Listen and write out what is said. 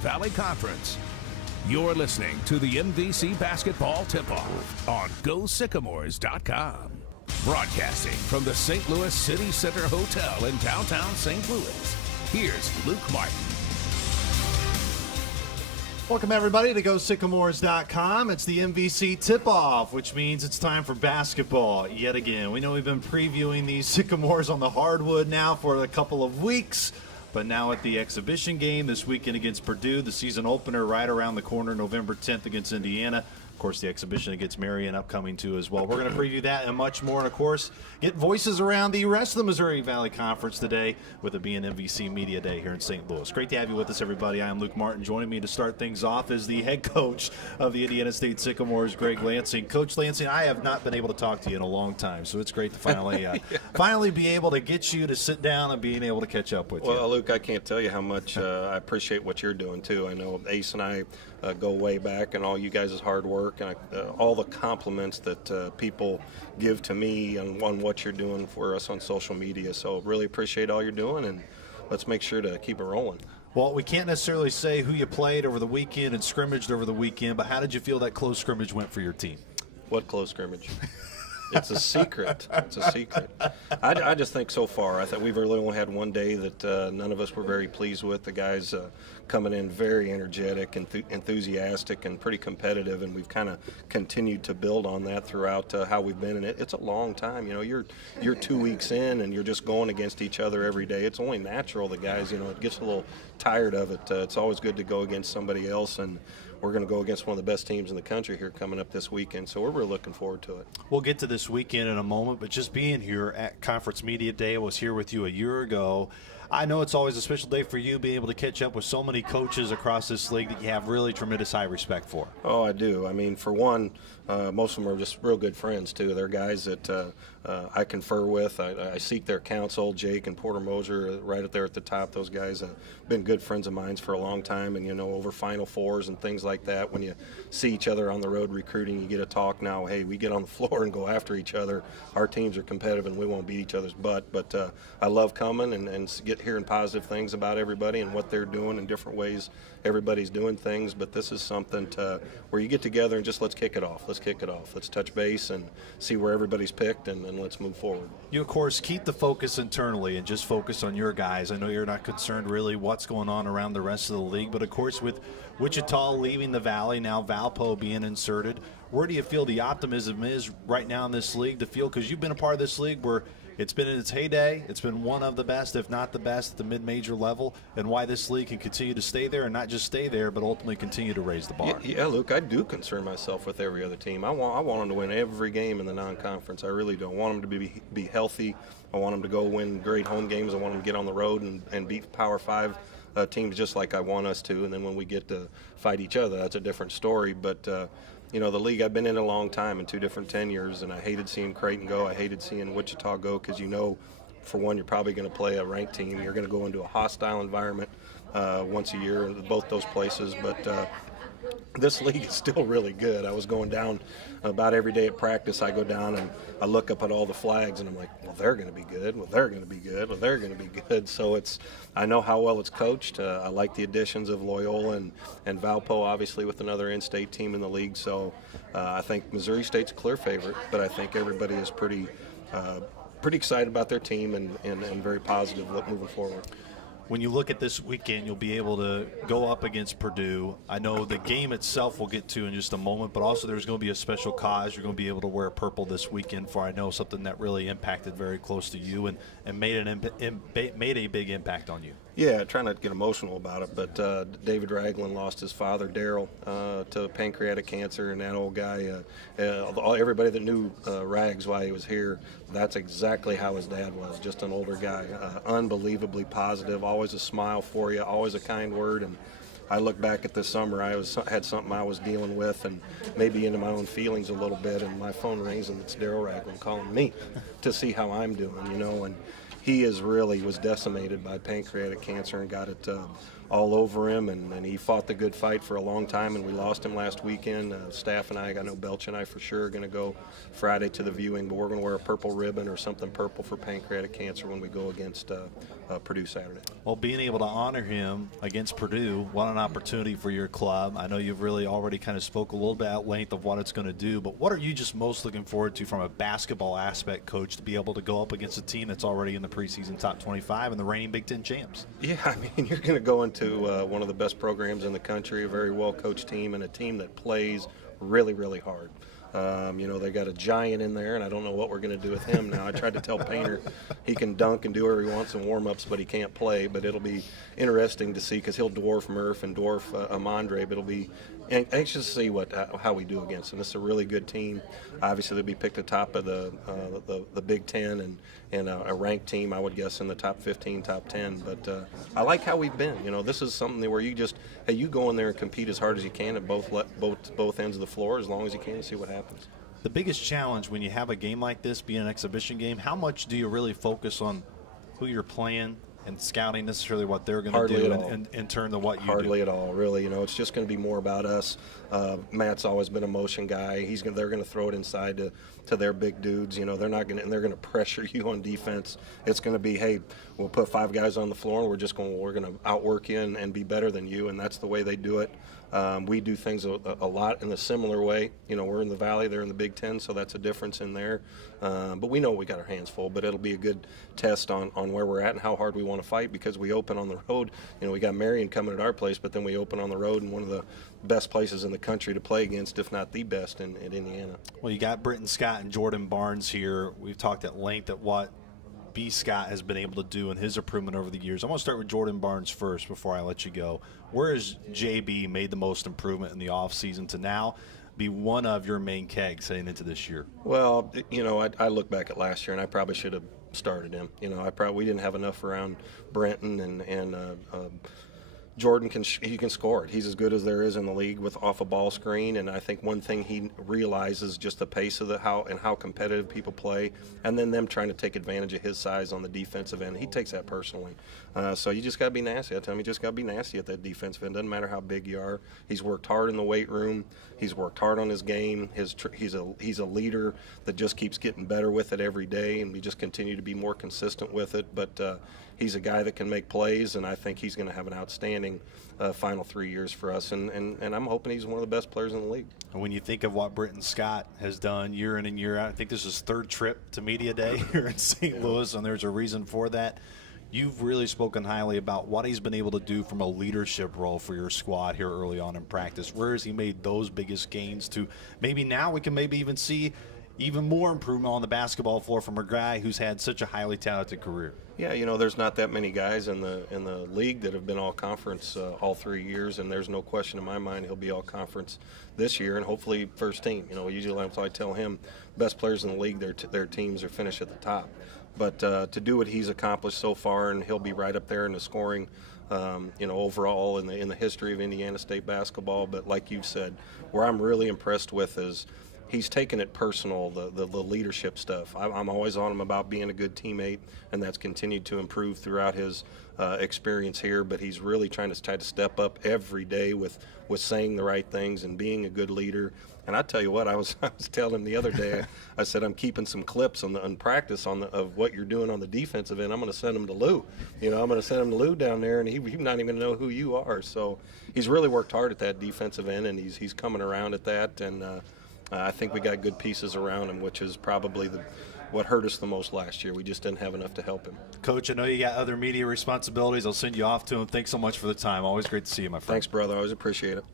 Valley Conference. You're listening to the MVC Basketball Tip-Off on GoSycamores.com. Broadcasting from the St. Louis City Center Hotel in downtown St. Louis, here's Luke Martin. Welcome, everybody, to GoSycamores.com. It's the MVC Tip-Off, which means it's time for basketball yet again. We know we've been previewing these Sycamores on the hardwood now for a couple of weeks, but now at the exhibition game this weekend against Purdue, the season opener right around the corner, November 10th against Indiana. Of course, the exhibition against Marion upcoming too as well. We're going to preview that and much more, and of course, get voices around the rest of the Missouri Valley Conference today with it being MVC Media Day here in St. Louis. Great to have you with us, everybody. I am Luke Martin. Joining me to start things off is the head coach of the Indiana State Sycamores, Greg Lansing. Coach Lansing, I have not been able to talk to you in a long time, so it's great to finally be able to get you to sit down and being able to catch up with you. Well, Luke, I can't tell you how much I appreciate what you're doing too. I know Ace and I go way back, and all you guys' hard work and all the compliments that people give to me on what you're doing for us on social media. So really appreciate all you're doing, and let's make sure to keep it rolling. Well, we can't necessarily say who you played over the weekend and scrimmaged over the weekend, but how did you feel that close scrimmage went for your team? What close scrimmage? It's a secret. It's a secret. I just think so far, I think we've really only had one day that none of us were very pleased with. The guys coming in very energetic, enthusiastic, and pretty competitive, and we've kind of continued to build on that throughout how we've been in it. It's a long time. You know, you're 2 weeks in, and you're just going against each other every day. It's only natural. The guys, it gets a little tired of it. It's always good to go against somebody else, and we're going to go against one of the best teams in the country here coming up this weekend, so we're really looking forward to it. We'll get to this weekend in a moment, but just being here at Conference Media Day, I was here with you a year ago. I know it's always a special day for you, being able to catch up with so many coaches across this league that you have really tremendous high respect for. Oh, I do. I mean, for one, most of them are just real good friends, too. They're guys that I confer with. I seek their counsel. Jake and Porter Moser right up there at the top. Those guys have been good friends of mine for a long time, and, over Final Fours and things like that, when you see each other on the road recruiting, you get a talk now, hey, we get on the floor and go after each other. Our teams are competitive, and we won't beat each other's butt. But I love coming and hearing positive things about everybody and what they're doing in different ways. Everybody's doing things, but this is something where you get together and just let's kick it off. Let's touch base and see where everybody's picked, and let's move forward. You, of course, keep the focus internally and just focus on your guys. I know you're not concerned really what's going on around the rest of the league, but of course with Wichita leaving the Valley, now Valpo being inserted, where do you feel the optimism is right now in this league to feel, because you've been a part of this league where it's been in its heyday. It's been one of the best, if not the best, at the mid-major level, and why this league can continue to stay there, and not just stay there, but ultimately continue to raise the bar. Yeah, Luke, I do concern myself with every other team. I want them to win every game in the non-conference. I really do. I want them to be healthy. I want them to go win great home games. I want them to get on the road and beat Power 5 teams just like I want us to. And then when we get to fight each other, that's a different story. But the league, I've been in a long time, in 2 different tenures, and I hated seeing Creighton go. I hated seeing Wichita go because, for one, you're probably going to play a ranked team. You're going to go into a hostile environment once a year in both those places. But this league is still really good. I was going down about every day at practice. I go down and I look up at all the flags, and I'm like, well, they're going to be good. Well, they're going to be good. Well, they're going to be good. So I know how well it's coached. I like the additions of Loyola and Valpo, obviously, with another in-state team in the league. So I think Missouri State's a clear favorite, but I think everybody is pretty excited about their team and very positive moving forward. When you look at this weekend, you'll be able to go up against Purdue. I know the game itself we'll get to in just a moment, but also there's going to be a special cause. You're going to be able to wear purple this weekend for, I know, something that really impacted very close to you and made a big impact on you. Yeah, trying not to get emotional about it, but David Ragland lost his father, Daryl, to pancreatic cancer, and that old guy, everybody that knew Rags while he was here, that's exactly how his dad was, just an older guy, unbelievably positive, always a smile for you, always a kind word. And I look back at this summer, had something I was dealing with and maybe into my own feelings a little bit, and my phone rings and it's Daryl Ragland calling me to see how I'm doing, and he was decimated by pancreatic cancer and got it all over him, and he fought the good fight for a long time, and we lost him last weekend. Staff and I know Belch and I for sure are going to go Friday to the viewing, but we're going to wear a purple ribbon or something purple for pancreatic cancer when we go against Purdue Saturday. Well, being able to honor him against Purdue, what an opportunity for your club. I know you've really already kind of spoke a little bit at length of what it's going to do, but what are you just most looking forward to from a basketball aspect, Coach, to be able to go up against a team that's already in the preseason top 25 and the reigning Big Ten champs? Yeah, I mean, you're going to go into one of the best programs in the country, a very well-coached team, and a team that plays really, really hard. They got a giant in there, and I don't know what we're going to do with him now. I tried to tell Painter he can dunk and do whatever he wants in warm-ups, but he can't play. But it'll be interesting to see because he'll dwarf Murph and dwarf Amandre. But it'll be anxious to see how we do against him. This is a really good team. Obviously, they'll be picked atop of the Big Ten and a ranked team, I would guess, in the top 15, top 10. But I like how we've been. This is something where you go in there and compete as hard as you can at both ends of the floor as long as you can and see what happens. The biggest challenge when you have a game like this, being an exhibition game, how much do you really focus on who you're playing and scouting necessarily what they're going to do in turn to what you do? Hardly at all, really. It's just going to be more about us. Matt's always been a motion guy. They're going to throw it inside to their big dudes. They're going to pressure you on defense. It's going to be, hey, we'll put 5 guys on the floor and we're going to outwork you and be better than you, and that's the way they do it. We do things a lot in a similar way. We're in the Valley, they're in the Big Ten, so that's a difference in there. But we know we got our hands full, but it'll be a good test on where we're at and how hard we want to fight because we open on the road. We got Marion coming at our place, but then we open on the road in one of the best places in the country to play against, if not the best in Indiana. Well, you got Britton Scott and Jordan Barnes here. We've talked at length at what B. Scott has been able to do in his improvement over the years. I want to start with Jordan Barnes first before I let you go. Where has JB made the most improvement in the offseason to now be one of your main kegs heading into this year? Well, I look back at last year, and I probably should have started him. We didn't have enough around Brenton and Jordan can score it. He's as good as there is in the league with off a ball screen, and I think one thing he realizes just the pace of how competitive people play, and then them trying to take advantage of his size on the defensive end. He takes that personally. So you just got to be nasty. I tell him you just got to be nasty at that defensive end. Doesn't matter how big you are. He's worked hard in the weight room. He's worked hard on his game. He's a leader that just keeps getting better with it every day, and we just continue to be more consistent with it. But he's a guy that can make plays, and I think he's going to have an outstanding final 3 years for us. And I'm hoping he's one of the best players in the league. And when you think of what Britton Scott has done year in and year out, I think this is his 3rd trip to Media Day here in St. Louis, and there's a reason for that. You've really spoken highly about what he's been able to do from a leadership role for your squad here early on in practice. Where has he made those biggest gains to maybe now we can maybe even see even more improvement on the basketball floor from a guy who's had such a highly talented career? Yeah, there's not that many guys in the league that have been all conference all 3 years, and there's no question in my mind he'll be all conference this year and hopefully first team. Usually I tell him best players in the league, their teams are finished at the top. But to do what he's accomplished so far, and he'll be right up there in the scoring, overall in the history of Indiana State basketball. But like you said, where I'm really impressed with is he's taken it personal, the leadership stuff. I'm always on him about being a good teammate, and that's continued to improve throughout his experience here. But he's really trying to step up every day with saying the right things and being a good leader. And I tell you what, I was telling him the other day, I said I'm keeping some clips on practice of what you're doing on the defensive end. I'm going to send him to Lou. I'm going to send him to Lou down there, and he's not even going to know who you are. So he's really worked hard at that defensive end, and he's coming around at that. And I think we got good pieces around him, which is probably what hurt us the most last year. We just didn't have enough to help him. Coach, I know you got other media responsibilities. I'll send you off to him. Thanks so much for the time. Always great to see you, my friend. Thanks, brother. I always appreciate it.